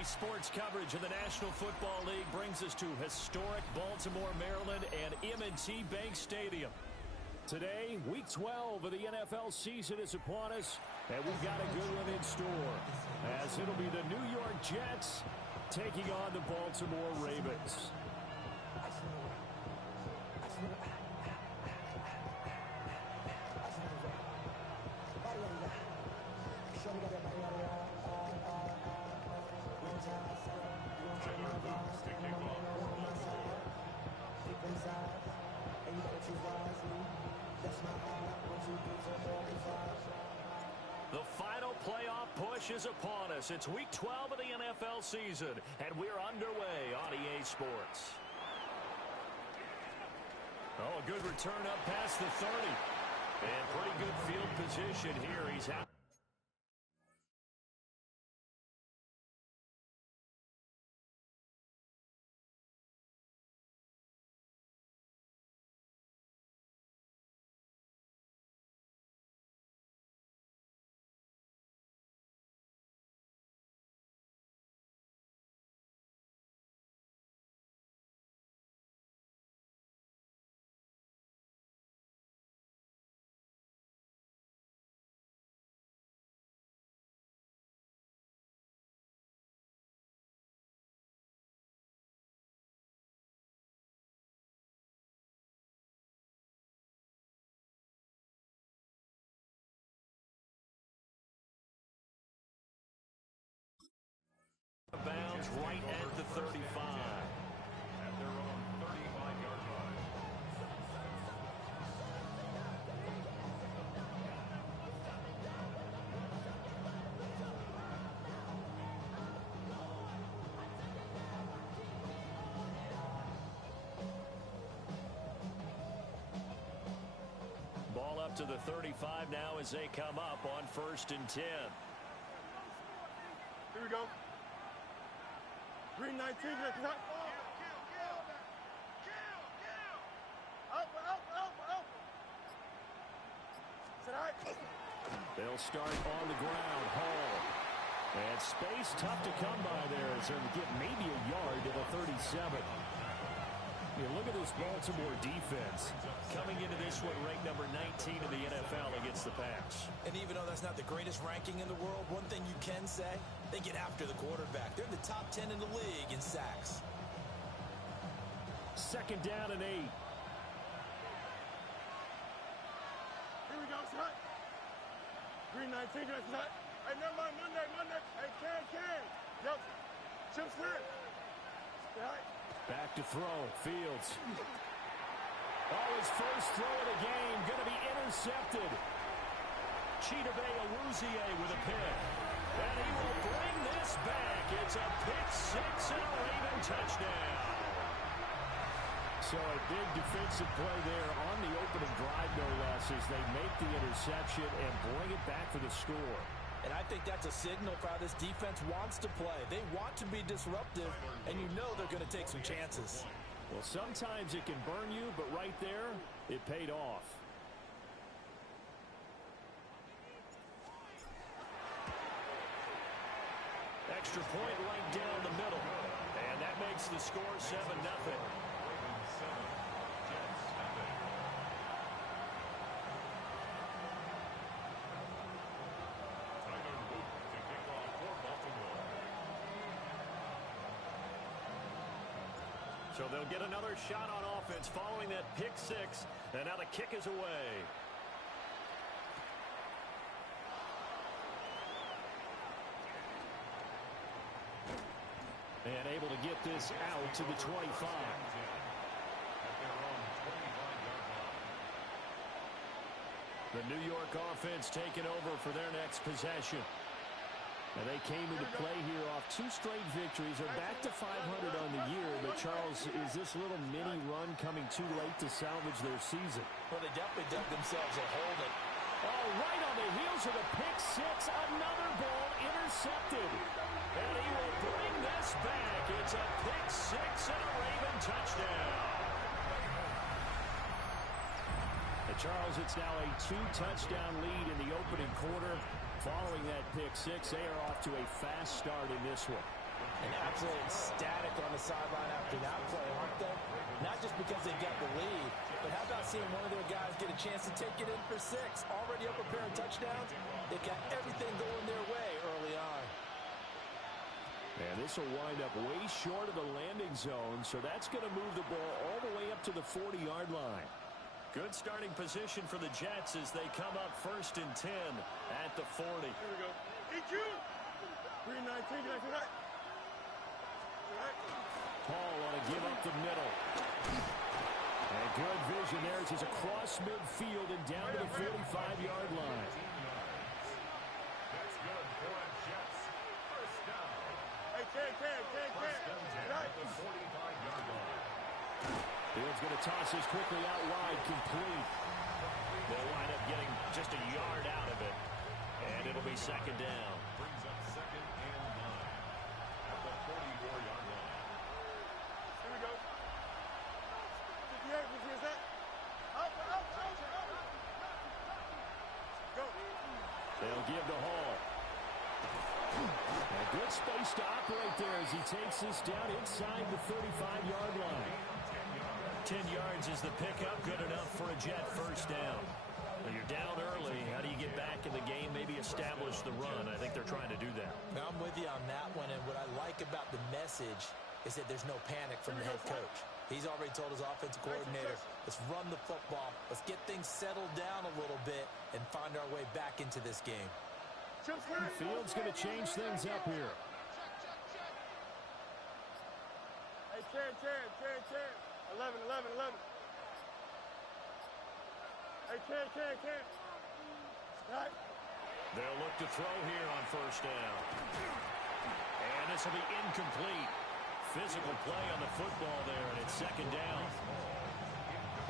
Today's sports coverage of the National Football League brings us to historic Baltimore, Maryland, and M&T Bank Stadium. Today, Week 12 of the NFL season is upon us, and we've got a good one in store, as it'll be the New York Jets taking on the Baltimore Ravens. The final playoff push is upon us. It's Week 12 of the NFL season, and we're underway on EA Sports. Oh, a good return up past the 30. And pretty good field position here. He's out. Bounds right at the 35. At their own 35-yard line. Ball up to the 35 now as they come up on 1st and 10. Here we go. 319, let's not fall. They'll start on the ground. Hall. And space tough to come by there as they'll get maybe a yard to the 37. You look at this Baltimore defense coming into this one ranked number 19 in the NFL against the pass. And even though that's not the greatest ranking in the world, one thing you can say, they get after the quarterback. They're in the top 10 in the league in sacks. 2nd down and 8. Here we go, son. 319, let's not. Hey, never mind, Monday. Hey, Ken. Yo, Chip Smith. Right. Back to throw. Fields. Oh, his first throw of the game going to be intercepted. Chidobe Awuzie with a pick. And he will bring this back. It's a pick six and a Raven touchdown. So a big defensive play there on the opening drive, no less, as they make the interception and bring it back for the score. And I think that's a signal for how this defense wants to play. They want to be disruptive, and you know they're going to take some chances. Well, sometimes it can burn you, but right there, it paid off. Extra point right down the middle. And that makes the score 7-0. So they'll get another shot on offense following that pick six. And now the kick is away. And able to get this out to the 25. The New York offense taking over for their next possession. And they came into play here off 2 straight victories. They're back to 500 on the year. But, Charles, is this little mini run coming too late to salvage their season? Well, they definitely dug themselves a hole. Oh, right on the heels of the pick six. Another ball intercepted. And he will bring this back. It's a pick six and a Raven touchdown. And Charles, it's now a 2-touchdown lead in the opening quarter. Following that pick six, they are off to a fast start in this one. And absolutely ecstatic on the sideline after that play, aren't they? Not just because they got the lead, but how about seeing one of their guys get a chance to take it in for 6? Already up a pair of touchdowns. They got everything going their way early on. And this will wind up way short of the landing zone, so that's going to move the ball all the way up to the 40-yard line. Good starting position for the Jets as they come up 1st and 10 at the 40. Here we go. EQ! 3-19, can I see that? Hall on a give up the middle. And good vision there as he's across midfield and down to the 45-yard line. That's good for the Jets. First down. Hey, can. Right. The 45-yard line. Fields going to toss this quickly out wide, complete. They'll wind up getting just a yard out of it. And it'll be 2nd down. Brings up 2nd and 9 at the 44-yard line. Here we go. 58, is that? Out. Go. They'll give to Hall. A good space to operate there as he takes this down inside the 35-yard line. 10 yards is the pickup, good enough for a Jet first down. When you're down early, how do you get back in the game, maybe establish the run? I think they're trying to do that. Now, I'm with you on that one, and what I like about the message is that there's no panic from the head coach. He's already told his offensive coordinator, let's run the football, let's get things settled down a little bit and find our way back into this game. Fields going to change things up here. Hey, can. 11. Hey, can. Right. They'll look to throw here on first down. And this will be incomplete. Physical play on the football there, and it's 2nd down.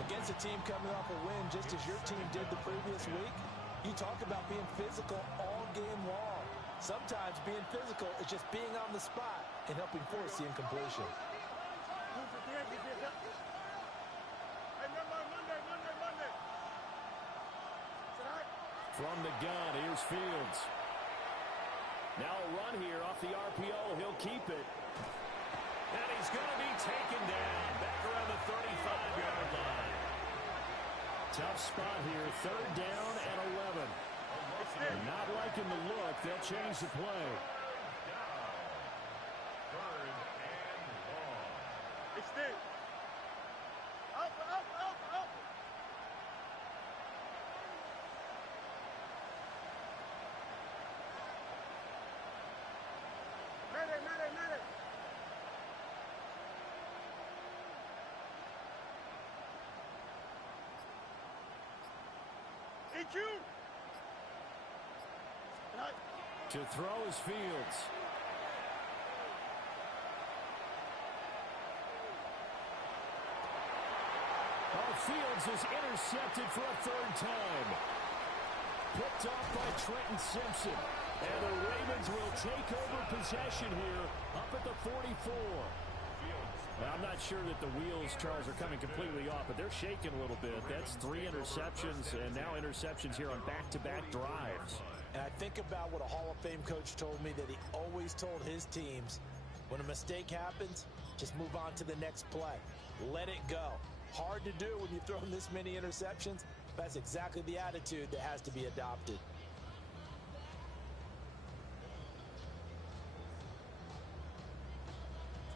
Against a team coming off a win just as your team did the previous week, you talk about being physical all game long. Sometimes being physical is just being on the spot and helping force the incompletion. From the gun, here's Fields. Now a run here off the RPO. He'll keep it. And he's going to be taken down back around the 35-yard line. Tough spot here. 3rd down and 11. And not liking the look. They'll change the play. 3rd and long. Extend. Up. Medic. EQ. Right. To throw is Fields. Fields is intercepted for a 3rd time. Picked off by Trenton Simpson. And the Ravens will take over possession here up at the 44. Now, I'm not sure that the wheels, Charles, are coming completely off, but they're shaking a little bit. That's 3 interceptions and now interceptions here on back-to-back drives. And I think about what a Hall of Fame coach told me that he always told his teams, when a mistake happens, just move on to the next play. Let it go. Hard to do when you've thrown this many interceptions. That's exactly the attitude that has to be adopted.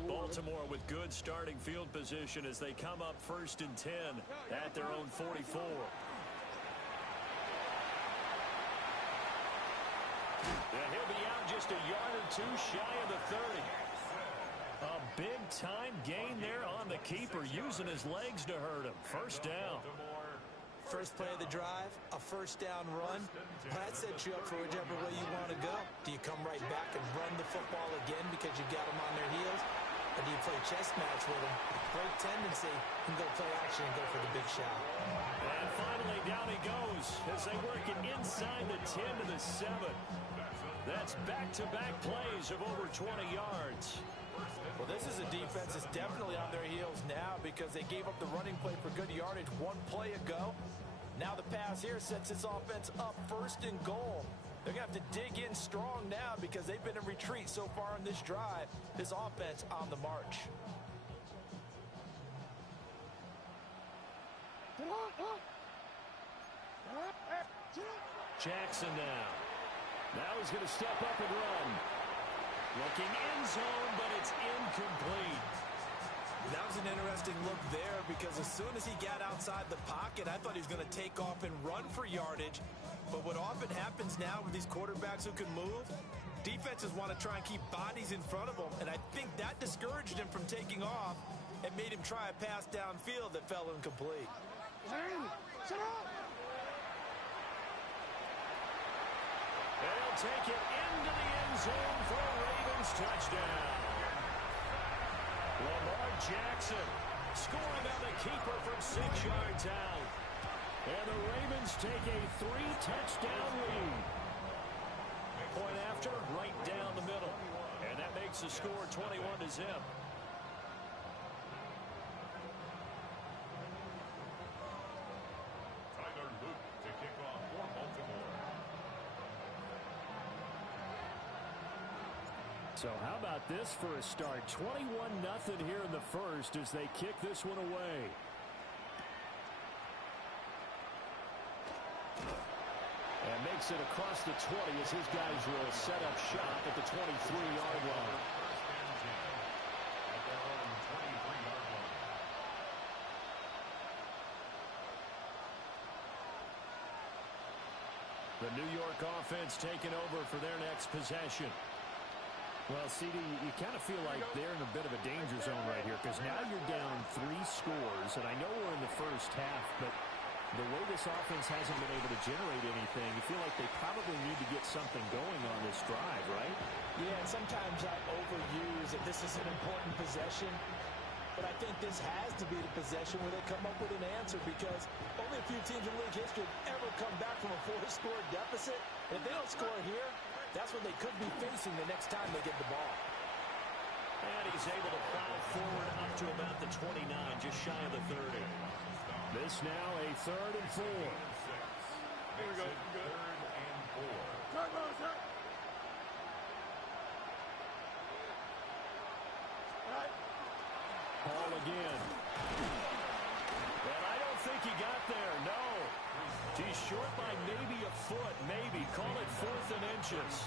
Baltimore with good starting field position as they come up 1st and 10 at their own 44. And he'll be out just a yard or 2 shy of the 30. A big-time gain there on the keeper, using his legs to hurt him. First down. First play of the drive, a first down run. That sets you up for whichever way you want to go. Do you come right back and run the football again because you got them on their heels? Or do you play chess match with them? Great tendency, and go play action and go for the big shot. And finally, down he goes as they work it inside the 10 to the 7. That's back-to-back plays of over 20 yards. Well, this is a defense that's definitely on their heels now because they gave up the running play for good yardage 1 play ago. Now the pass here sets this offense up 1st and goal. They're going to have to dig in strong now because they've been in retreat so far in this drive. This offense on the march. Jackson now. Now he's going to step up and run. Looking end zone, but it's incomplete. That was an interesting look there because as soon as he got outside the pocket, I thought he was going to take off and run for yardage. But what often happens now with these quarterbacks who can move, defenses want to try and keep bodies in front of them, and I think that discouraged him from taking off and made him try a pass downfield that fell incomplete. They'll take it into the end zone for a Ravens touchdown. Lamar Jackson scoring on the keeper from 6 yards out. And the Ravens take a 3-touchdown lead. Point after, right down the middle. And that makes the score 21-0. So how about this for a start? 21-0 here in the first as they kick this one away. And makes it across the 20 as his guys will set up shop at the 23-yard line. The New York offense taking over for their next possession. Well, CD, you kind of feel like they're in a bit of a danger zone right here because now you're down 3 scores, and I know we're in the first half, but the way this offense hasn't been able to generate anything, you feel like they probably need to get something going on this drive, right? Yeah, and sometimes I overuse that this is an important possession, but I think this has to be the possession where they come up with an answer because only a few teams in league history have ever come back from a 4-score deficit. And if they don't score here, that's what they could be facing the next time they get the ball. And he's able to plow forward up to about the 29, just shy of the 30. This now a 3rd and 4. Here we go. 3rd and 4. Ball again. And I don't think he got there, no. He's short by maybe a foot, maybe. Call it 4th and inches.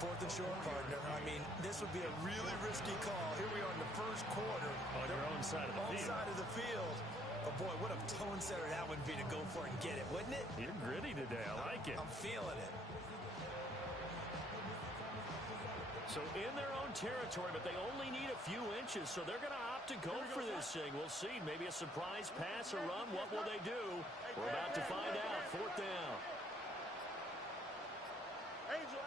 4th and short, partner. I mean, this would be a really risky call. Here we are in the first quarter. On your own side of the field. On side of the field. But, boy, what a tone setter that would be to go for it and get it, wouldn't it? You're gritty today. I like it. I'm feeling it. So in their own territory, but they only need a few inches, so they're going to opt to go for this thing. We'll see. Maybe a surprise pass or run. What will they do? We're about to find out. 4th down. Angel.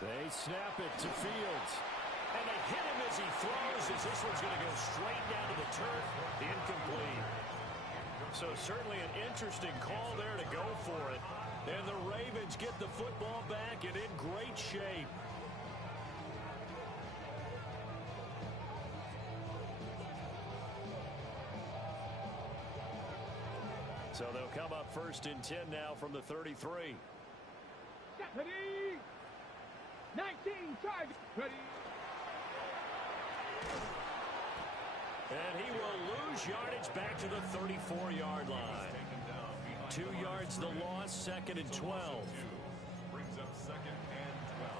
They snap it to Fields. And they hit him as he throws, as this one's going to go straight down to the turf. Incomplete. So certainly an interesting call there to go for it. And the Ravens get the football back and in great shape. So they'll come up 1st and 10 now from the 33. Ready? 19, charge. Ready? And he will lose yardage back to the 34-yard line. 2 yards the loss, 2nd and 12. Brings up 2nd and 12.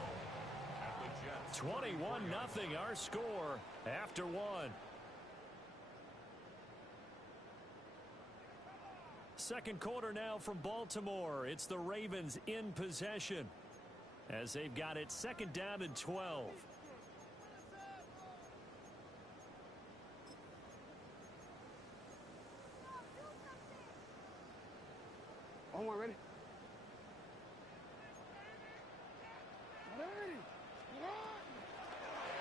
At the Jets. 21-0 our score after 1. Second quarter now from Baltimore. It's the Ravens in possession as they've got it 2nd down and 12. On one, ready?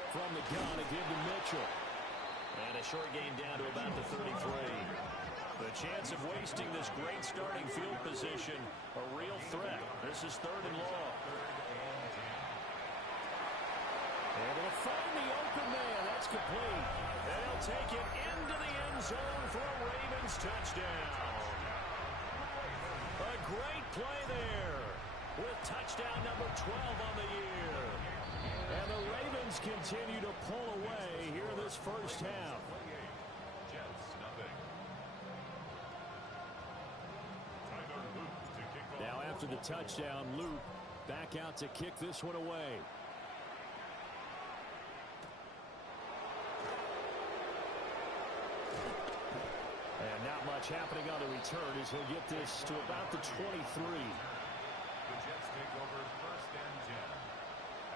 From the gun, a give to Mitchell. And a short gain down to about the 33. The chance of wasting this great starting field position, a real threat. This is 3rd and long. Able to find the open man. That's complete. And he'll take it into the end zone for a Ravens touchdown. A great play there with touchdown number 12 on the year. And the Ravens continue to pull away here in this first half. Now after the touchdown, Luke back out to kick this one away. And not much happening on the return as he'll get this to about the 23. The Jets take over first and 10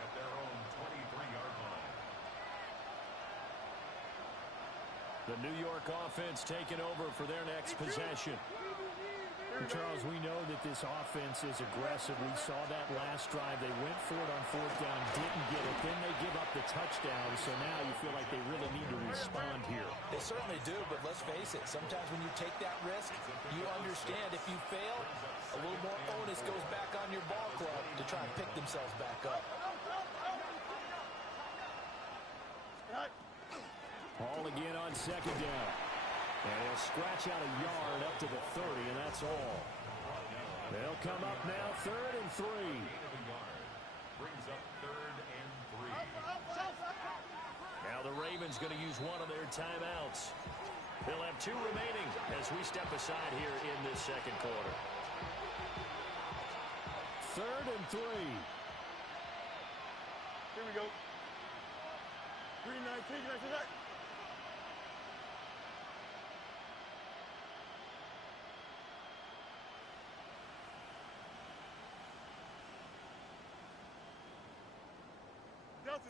at their own 23-yard line. The New York offense taking over for their next possession. Charles, we know that this offense is aggressive. We saw that last drive. They went for it on fourth down, didn't get it. Then they give up the touchdown. So now you feel like they really need to respond here. They certainly do, but let's face it. Sometimes when you take that risk, you understand if you fail, a little more onus goes back on your ball club to try and pick themselves back up. Ball again on second down. And he'll scratch out a yard up to the 30, and that's all. They'll come up now, 3rd and 3. Brings up 3rd and 3. Now the Ravens going to use one of their timeouts. They'll have 2 remaining as we step aside here in this second quarter. 3rd and 3. Here we go. 3-19, that's it.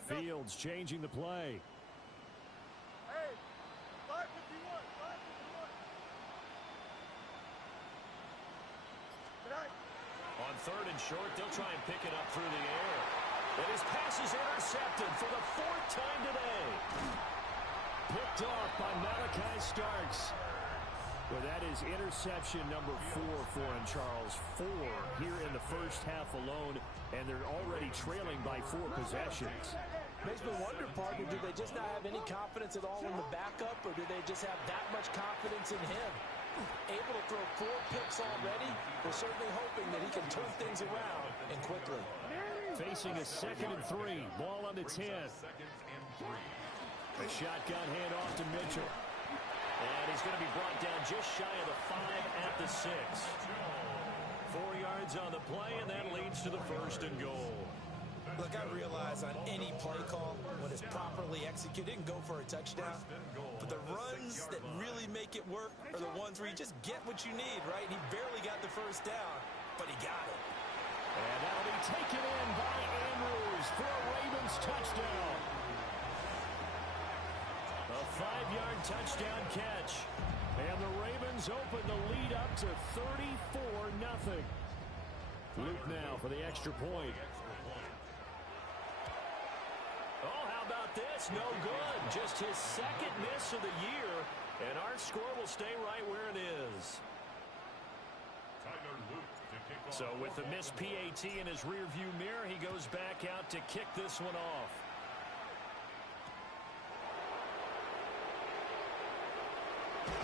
Fields changing the play. Hey, 551, 551. On 3rd and short, they'll try and pick it up through the air. And his pass is intercepted for the 4th time today. Picked off by Malachi Starks. Well, that is interception number 4 for him, Charles. 4 here in the first half alone, and they're already trailing by 4 possessions. Makes me wonder, partner, do they just not have any confidence at all in the backup, or do they just have that much confidence in him? Able to throw 4 picks already, we're certainly hoping that he can turn things around and quickly. Facing a 2nd and 3, ball on the 10. A shotgun handoff to Mitchell. And he's going to be brought down just shy of the 5 at the 6. 4 yards on the play, and that leads to the 1st and goal. Look, I realize on any play call, when it's properly executed, it can go for a touchdown. But the runs that really make it work are the ones where you just get what you need, right? He barely got the 1st down, but he got it. And that'll be taken in by Andrews for a Ravens touchdown. A 5-yard touchdown catch. And the Ravens open the lead up to 34-0. Luke now for the extra point. Oh, how about this? No good. Just his 2nd miss of the year. And our score will stay right where it is. So with the missed PAT in his rearview mirror, he goes back out to kick this one off. And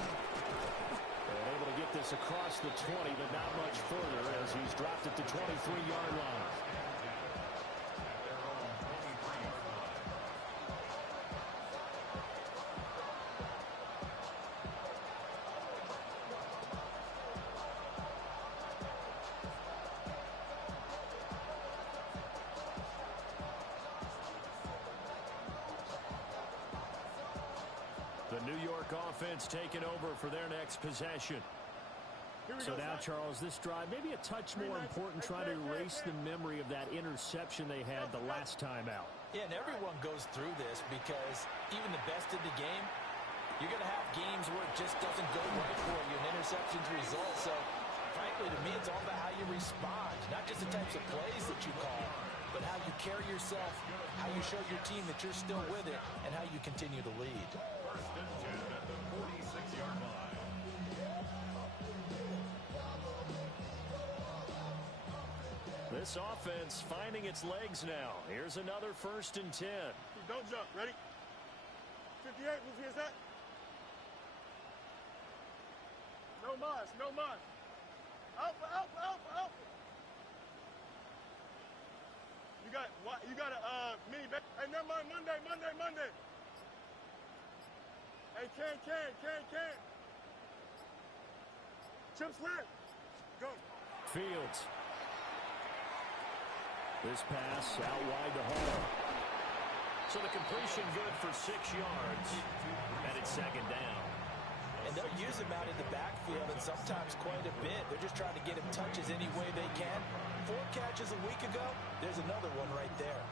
able to get this across the 20, but not much further as he's dropped at the 23-yard line. The New York offense taking over for their next possession. So now, Charles, this drive maybe a touch more important, trying to erase the memory of that interception they had the last time out. Yeah, and everyone goes through this because even the best in the game, you're going to have games where it just doesn't go right for you, and interceptions result. So, frankly, to me, it's all about how you respond, not just the types of plays that you call, but how you carry yourself, how you show your team that you're still with it, and how you continue to lead. 1st and 10 at the 46-yard line. This offense finding its legs now. Here's another 1st and 10. Don't jump. Ready? 58, who's is that? No mas, no mas. Alpha, alpha, alpha, alpha. You got a mini back. Hey, never mind. Monday. Hey, can. Chip slant. Go. Fields. This pass out wide to Hall. So the completion good for 6 yards. And it's second down. And they'll use him out in the backfield and sometimes quite a bit. They're just trying to get him touches any way they can. 4 catches a week ago. There's another one right there.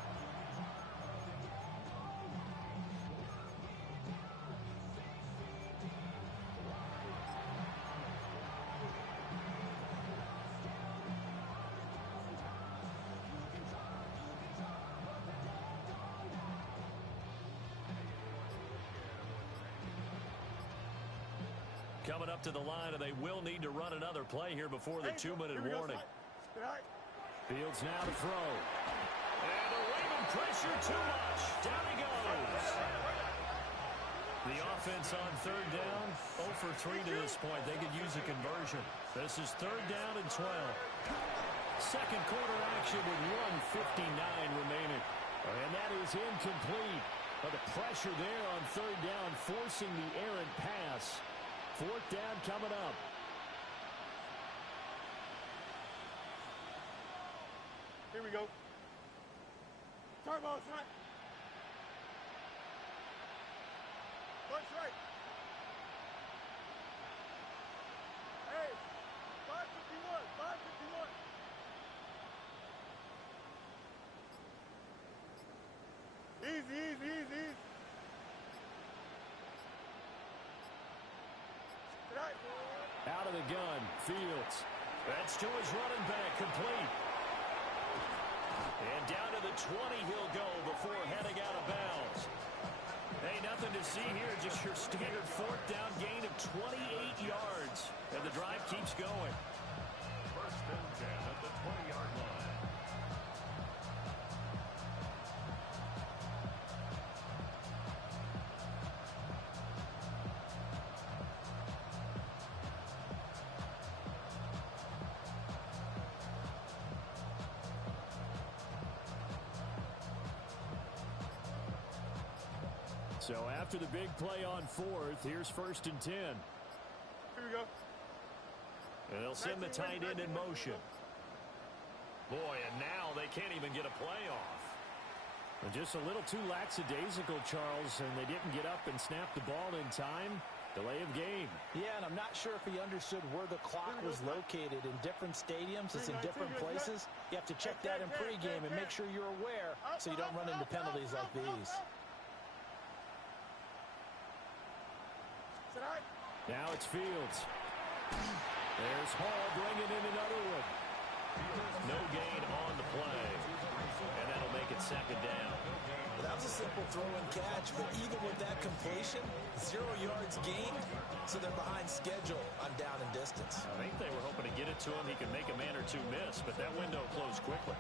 Coming up to the line, and they will need to run another play here before the 2-minute warning. Fields now to throw. And the Raven pressure too much. Down he goes. The offense on third down, 0 for 3 to this point. They could use a conversion. This is third down and 12. Second quarter action with 1:59 remaining. And that is incomplete. But the pressure there on third down, forcing the errant pass. Fourth down coming up. Here we go. Turbo shot. Punch right. Hey, 551. Easy. Out of the gun, Fields. That's to his running back, complete. And down to the 20 he'll go before heading out of bounds. Hey, nothing to see here, just your standard fourth down gain of 28 yards. And the drive keeps going. First and 10 at the 20-yard line. So after the big play on fourth, here's first and 10. Here we go. And they'll send the tight end in motion. Boy, and now they can't even get a play off. And just a little too lackadaisical, Charles, and they didn't get up and snap the ball in time. Delay of game. Yeah, and I'm not sure if he understood where the clock was located. In different stadiums, it's in different places. You have to check that in pregame and make sure you're aware so you don't run into penalties like these. Now it's Fields. There's Hall bringing in another one. No gain on the play. And that'll make it second down. Well, that was a simple throw and catch, but even with that completion, 0 yards gained, so they're behind schedule on down and distance. I think they were hoping to get it to him. He could make a man or two miss, but that window closed quickly.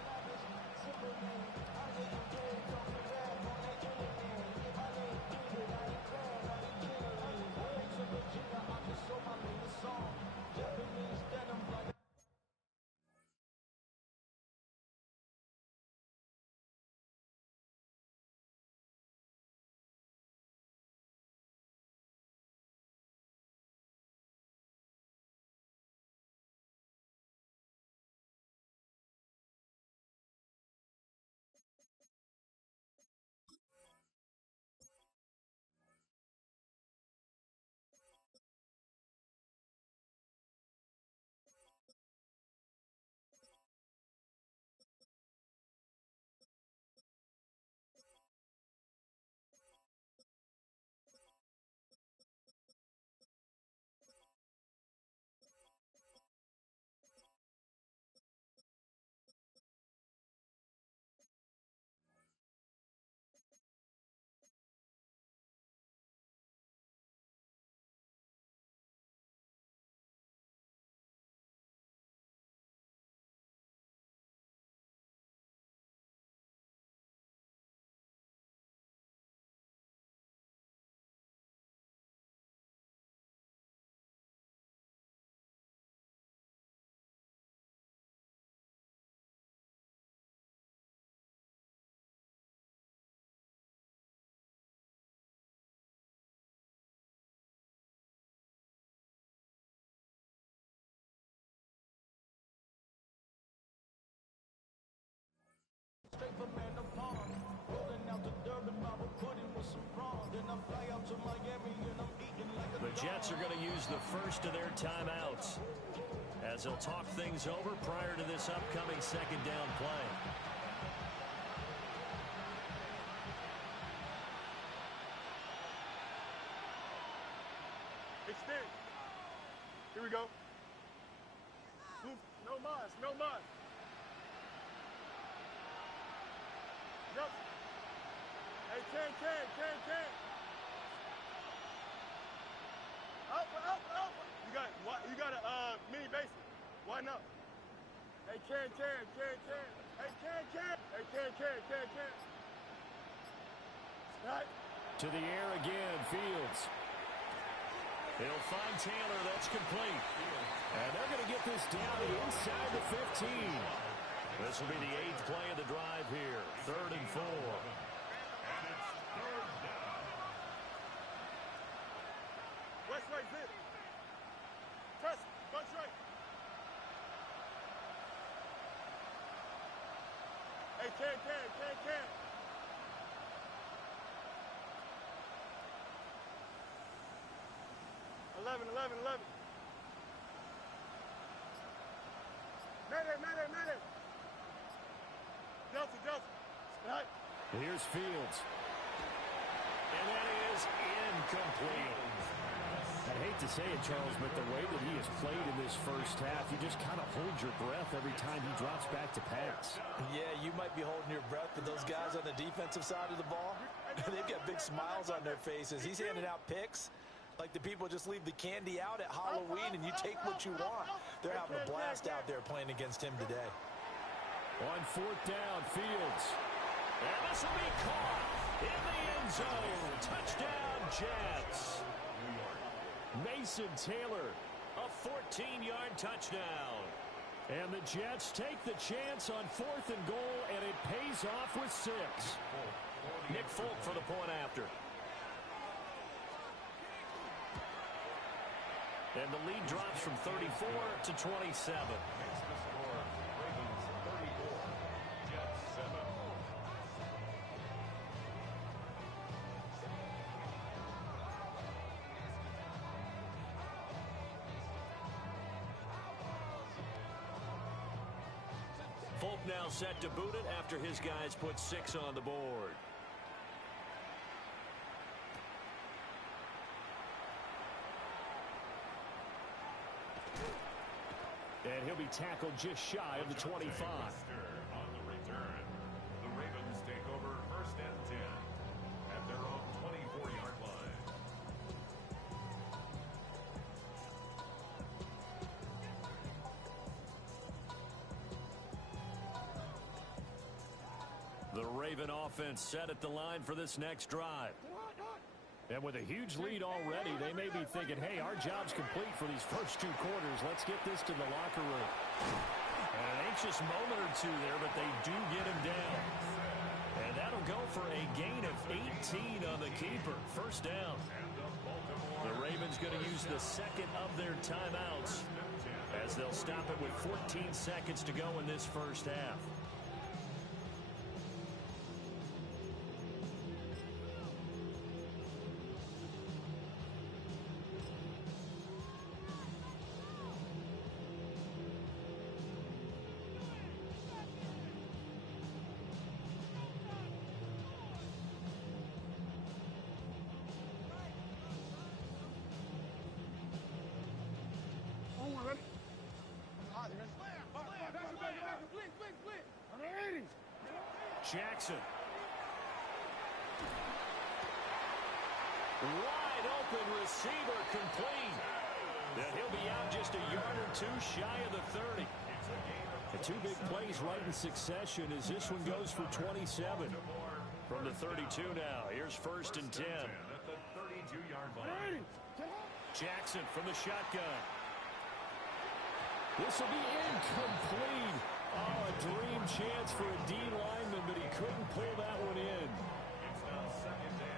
The Jets are going to use the first of their timeouts as they'll talk things over prior to this upcoming second down play. Extend. Here we go. No mas, no mas. Yep. Hey, can. Up. You got a mini basic. Why not? Hey, can. Hey, can. Right. To the air again, Fields. He'll find Taylor. That's complete. And they're going to get this down inside the 15. This will be the 8th play of the drive here. 3rd and 4. West right, zip. Press, bunch right. Hey, can. 11. Mayday. Delta. Right. Here's Fields. And that is incomplete. I hate to say it, Charles, but the way that he has played in this first half, you just kind of hold your breath every time he drops back to pass. Yeah, you might be holding your breath, but those guys on the defensive side of the ball, they've got big smiles on their faces. He's handing out picks like the people just leave the candy out at Halloween and you take what you want. They're having a blast out there playing against him today. On 4th down, Fields. And this will be caught in the end zone. Touchdown, Jets. Mason Taylor, a 14-yard touchdown. And the Jets take the chance on 4th and goal, and it pays off with 6. Nick Folk for the point after. And the lead drops from 34 to 27. Folk now set to boot it after his guys put 6 on the board. And he'll be tackled just shy of the 25. On the return, the Ravens take over 1st and 10 at their own 24-yard line. The Raven offense set at the line for this next drive. And with a huge lead already, they may be thinking, hey, our job's complete for these first 2 quarters. Let's get this to the locker room. And an anxious moment or two there, but they do get him down. And that'll go for a gain of 18 on the keeper. 1st down. The Ravens going to use the 2nd of their timeouts as they'll stop it with 14 seconds to go in this first half. Jackson. Wide open receiver complete. And he'll be out just a yard or 2 shy of the 30. The 2 big plays right in succession as this one goes for 27. From the 32 now. Here's 1st and 10. At the 32-yard line. Jackson from the shotgun. This will be incomplete. Oh, a dream chance for a D lineman, but he couldn't pull that one in.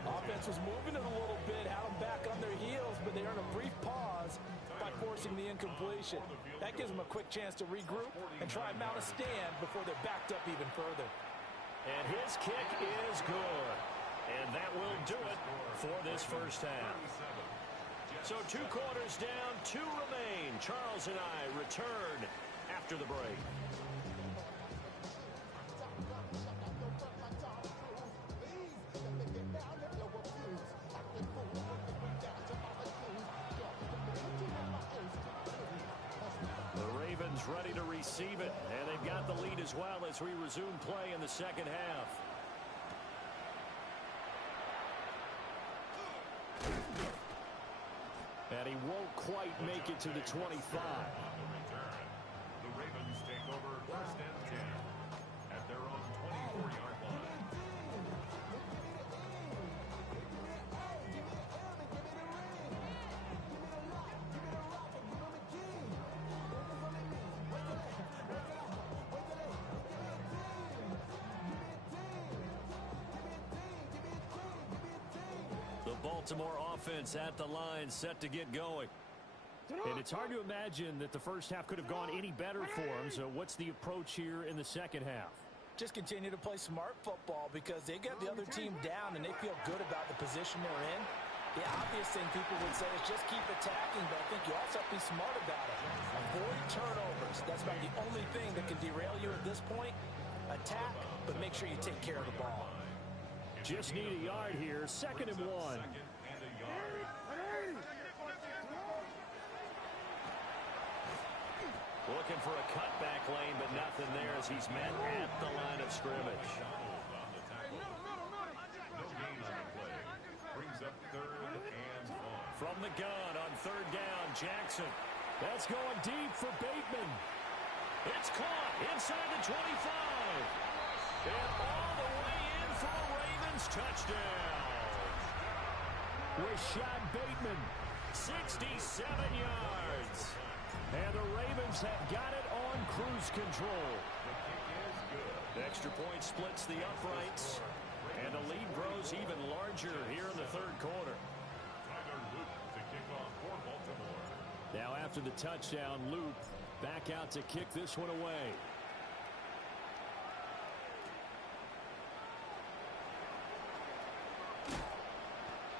Offense was moving it a little bit, had them back on their heels, but they earned a brief pause by forcing the incompletion. That gives them a quick chance to regroup and try and mount a stand before they're backed up even further. And his kick is good. And that will do it for this first half. So 2 quarters down, 2 remain. Charles and I return after the break. Ready to receive it, and they've got the lead as well as we resume play in the second half. And he won't quite make it to the 25. On the return, the Ravens take over first and 10 at their own 24-yard line. Baltimore offense at the line, set to get going. And it's hard to imagine that the first half could have gone any better for them. So what's the approach here in the second half? Just continue to play smart football because they got the other team down and they feel good about the position they're in. The obvious thing people would say is just keep attacking, but I think you also have to be smart about it. Avoid turnovers. That's about the only thing that can derail you at this point. Attack, but make sure you take care of the ball. Just need a yard here, 2nd and 1. Looking for a cutback lane, but nothing there as he's met at the line of scrimmage. No gain on the play. Brings up 3rd and 1. From the gun on 3rd down, Jackson. That's going deep for Bateman. It's caught inside the 25. And all the way in for a Ravens touchdown. Rashad Bateman, 67 yards. And the Ravens have got it on cruise control. The kick is good. Extra point splits the uprights. And the lead grows even larger here in the 3rd quarter. Tyler Luke to kick off for Baltimore. Now after the touchdown, Loop back out to kick this one away.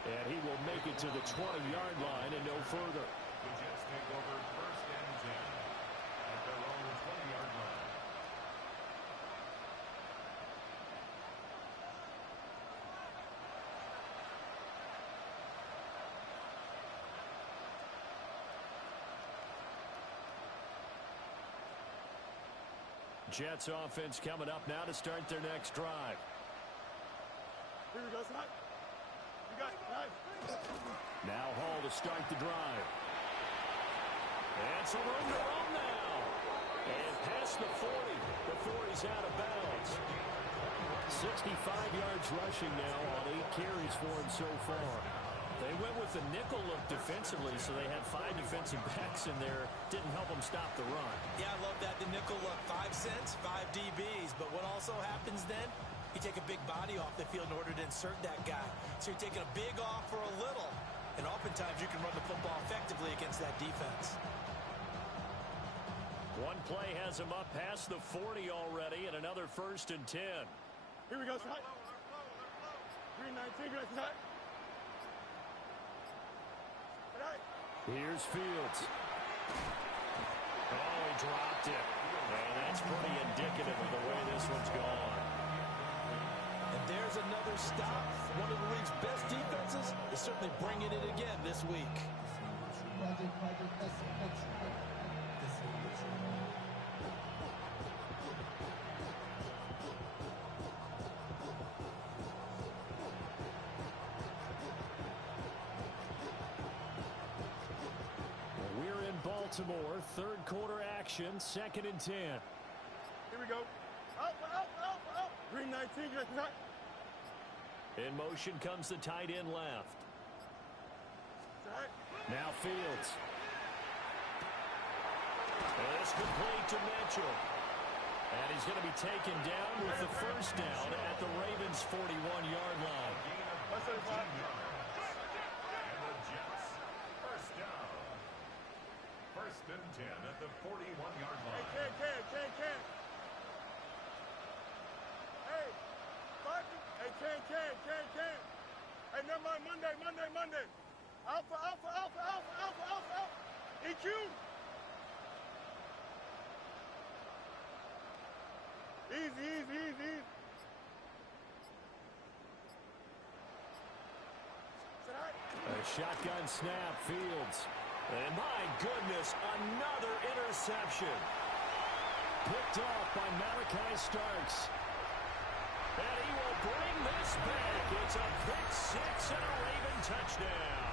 And he will make it to the 20-yard line and no further. The Jets take over first and 10 at their own 20-yard line. Jets offense coming up now to start their next drive. Here we go, son. You got it. Nice. Now Hall to start the drive. And some room to run now. And past the 40. The 40's out of bounds. 65 yards rushing now on 8 carries for him so far. They went with the nickel look defensively, so they had 5 defensive backs in there. Didn't help them stop the run. Yeah, I love that, the nickel look. 5 cents, 5 DBs. But what also happens then? You take a big body off the field in order to insert that guy. So you're taking a big off for a little. And oftentimes you can run the football effectively against that defense. One play has him up past the 40 already, and another 1st and 10. Here we go, son. Green 19, green son. Here's Fields. Oh, he dropped it. And that's pretty indicative of the way this one's gone. And there's another stop. One of the league's best defenses is certainly bringing it again this week. We're in Baltimore. 3rd quarter action. 2nd and 10. Here we go. Up. Green 19, green son. In motion comes the tight end left. Now Fields. And it's complete to Mitchell. And he's going to be taken down with the 1st down at the Ravens' 41-yard line. That's it, And the Jets, first down. 1st and 10 at the 41-yard line. Can. Hey, Hey, Hey, never mind, Monday. Alpha. EQ. Easy. A shotgun snap, Fields. And my goodness, another interception. Picked off by Malachi Starks. And he will bring this back. It's a pick six and a Raven touchdown.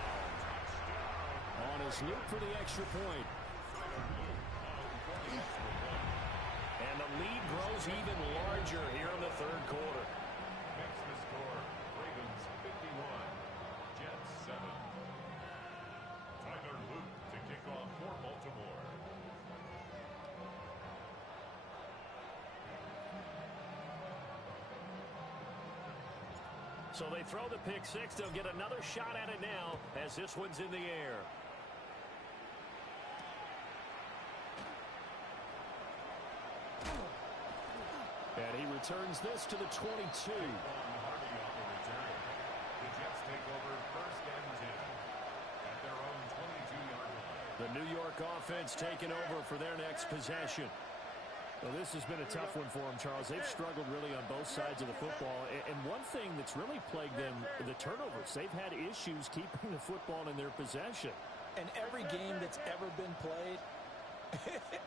On his loop for the extra point. And the lead grows even larger here in the third quarter. Makes the score Ravens 51, Jets 7. Tyler Luke to kick off for Baltimore. So they throw the pick six. They'll get another shot at it now as this one's in the air. And he returns this to the 22. The Jets take over first and 10 at their own 22-yard line. The New York offense taking over for their next possession. Well, this has been a tough one for them, Charles. They've struggled really on both sides of the football. And one thing that's really plagued them, the turnovers. They've had issues keeping the football in their possession. And every game that's ever been played,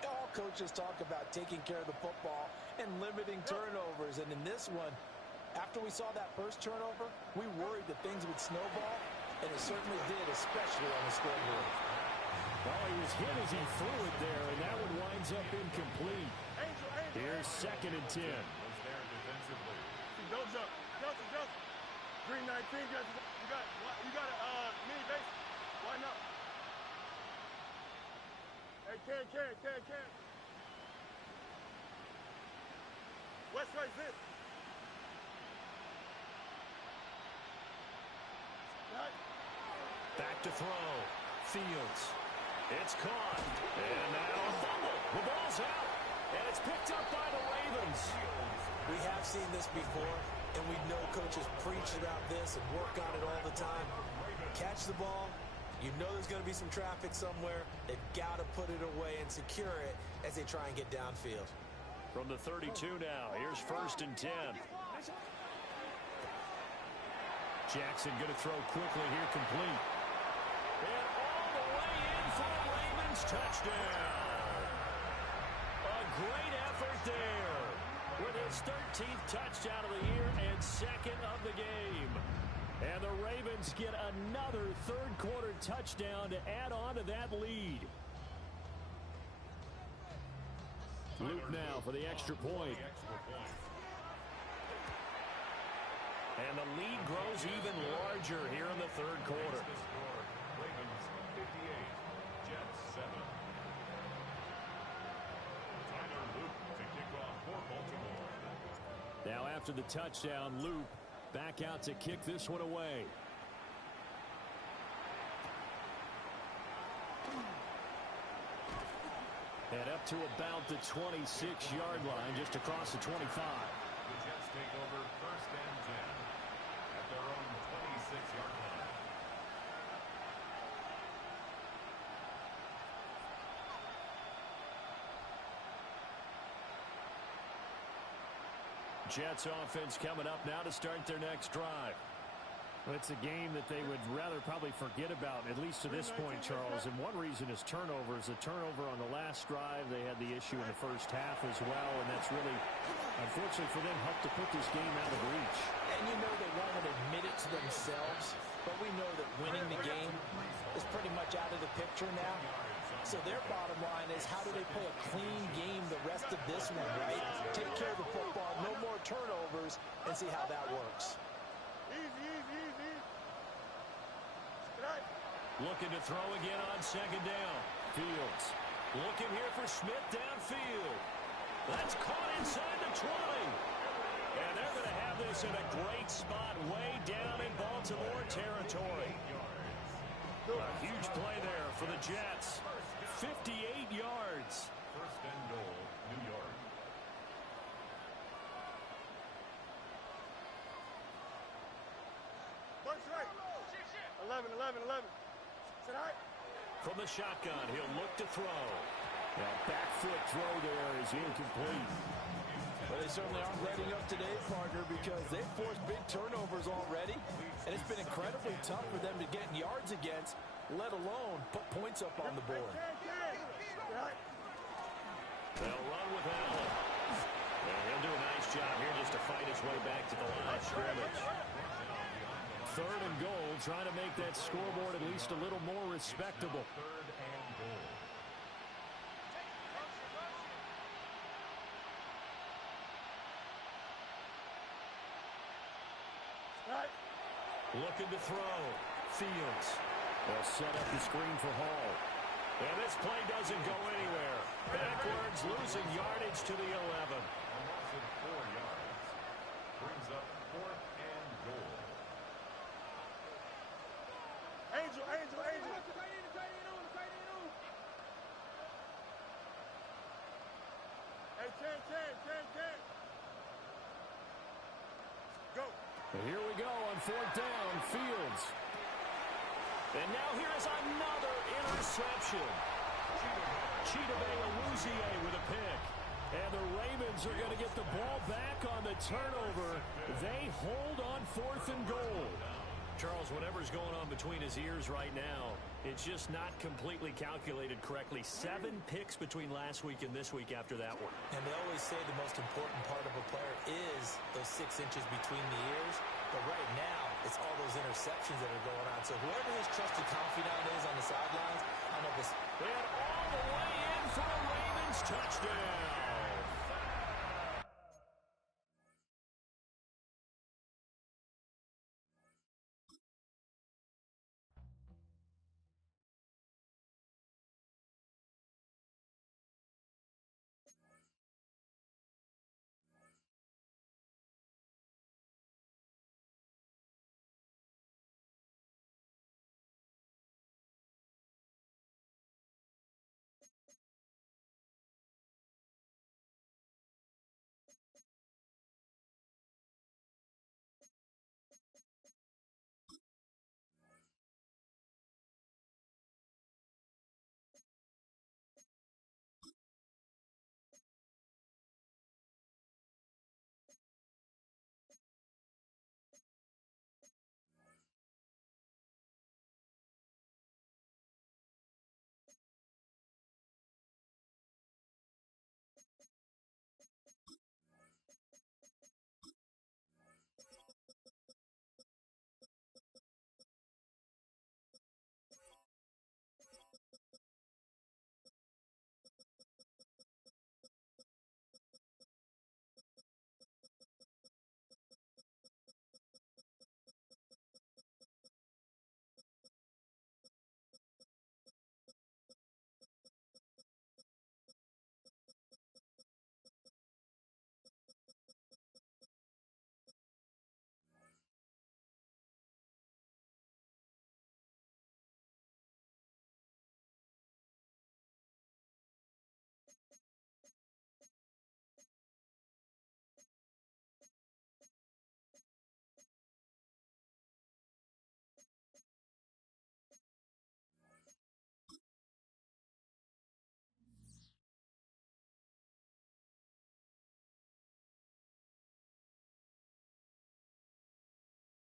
all coaches talk about taking care of the football and limiting turnovers. And in this one, after we saw that first turnover, we worried that things would snowball, and it certainly did, especially on the scoreboard. Well, he was hit as he threw it there, and that one winds up incomplete. Here's second and 10. Was there defensively. Don't jump. Green 19, you got mini base. Why not? Hey, can. West right this. Back to throw. Fields. It's caught. And now a fumble. The ball's out. And it's picked up by the Ravens. We have seen this before, and we know coaches preach about this and work on it all the time. Catch the ball. You know there's going to be some traffic somewhere. They've got to put it away and secure it as they try and get downfield. From the 32 now, here's first and 10. Jackson going to throw quickly here, complete. And all the way in for a Ravens touchdown. A great effort there with his 13th touchdown of the year and second of the game. And the Ravens get another third quarter touchdown to add on to that lead. Luke now for the extra point. And the lead grows even larger here in the third quarter. Ravens 58, Jets 7. Tyler Luke to kick off for Baltimore. Now after the touchdown, Luke back out to kick this one away. And up to about the 26-yard line, just across the 25. The Jets take over first and 10 at their own 26-yard line. Jets offense coming up now to start their next drive. Well, it's a game that they would rather probably forget about, at least to this point, Charles. And one reason is turnovers. The turnover on the last drive, they had the issue in the first half as well. And that's really, unfortunately for them, helped to put this game out of reach. And you know they won't admit it to themselves, but we know that winning the game is pretty much out of the picture now. So their bottom line is, how do they play a clean game the rest of this one, right? Take care of the football, no more turnovers, and see how that works. Easy. Looking to throw again on second down. Fields looking here for Smith downfield. That's caught inside the 20. And they're going to have this in a great spot way down in Baltimore territory. A huge play there for the Jets. 58 yards. First and goal, New York. 11, 11, 11. Sit high. From the shotgun, he'll look to throw. That back foot throw there is incomplete. Well, they certainly aren't letting up today, partner, because they've forced big turnovers already, and it's been incredibly tough for them to get yards against, let alone put points up on the board. They'll run with Allen. And he'll do a nice job here just to fight his way back to the line of scrimmage. 3rd and goal, trying to make that scoreboard at least a little more respectable. 3rd and goal. Looking to throw. Fields. They'll set up the screen for Hall. And this play doesn't go anywhere. Backwards, losing yardage to the 11. A loss of 4 yards. Brings up 4th and goal. Angel, Angel, Angel. Hey, 10. Go. And here we go on 4th down, Fields. And now here is another interception. Chidobe with a pick. And the Ravens are going to get the ball back on the turnover. They hold on 4th and goal. Charles, whatever's going on between his ears right now, it's just not completely calculated correctly. 7 picks between last week and this week after that one. And they always say the most important part of a player is those 6 inches between the ears. But right now, it's all those interceptions that are going on. So whoever his trusted confidant is on the sidelines, I know this. And all the way in for a Ravens touchdown.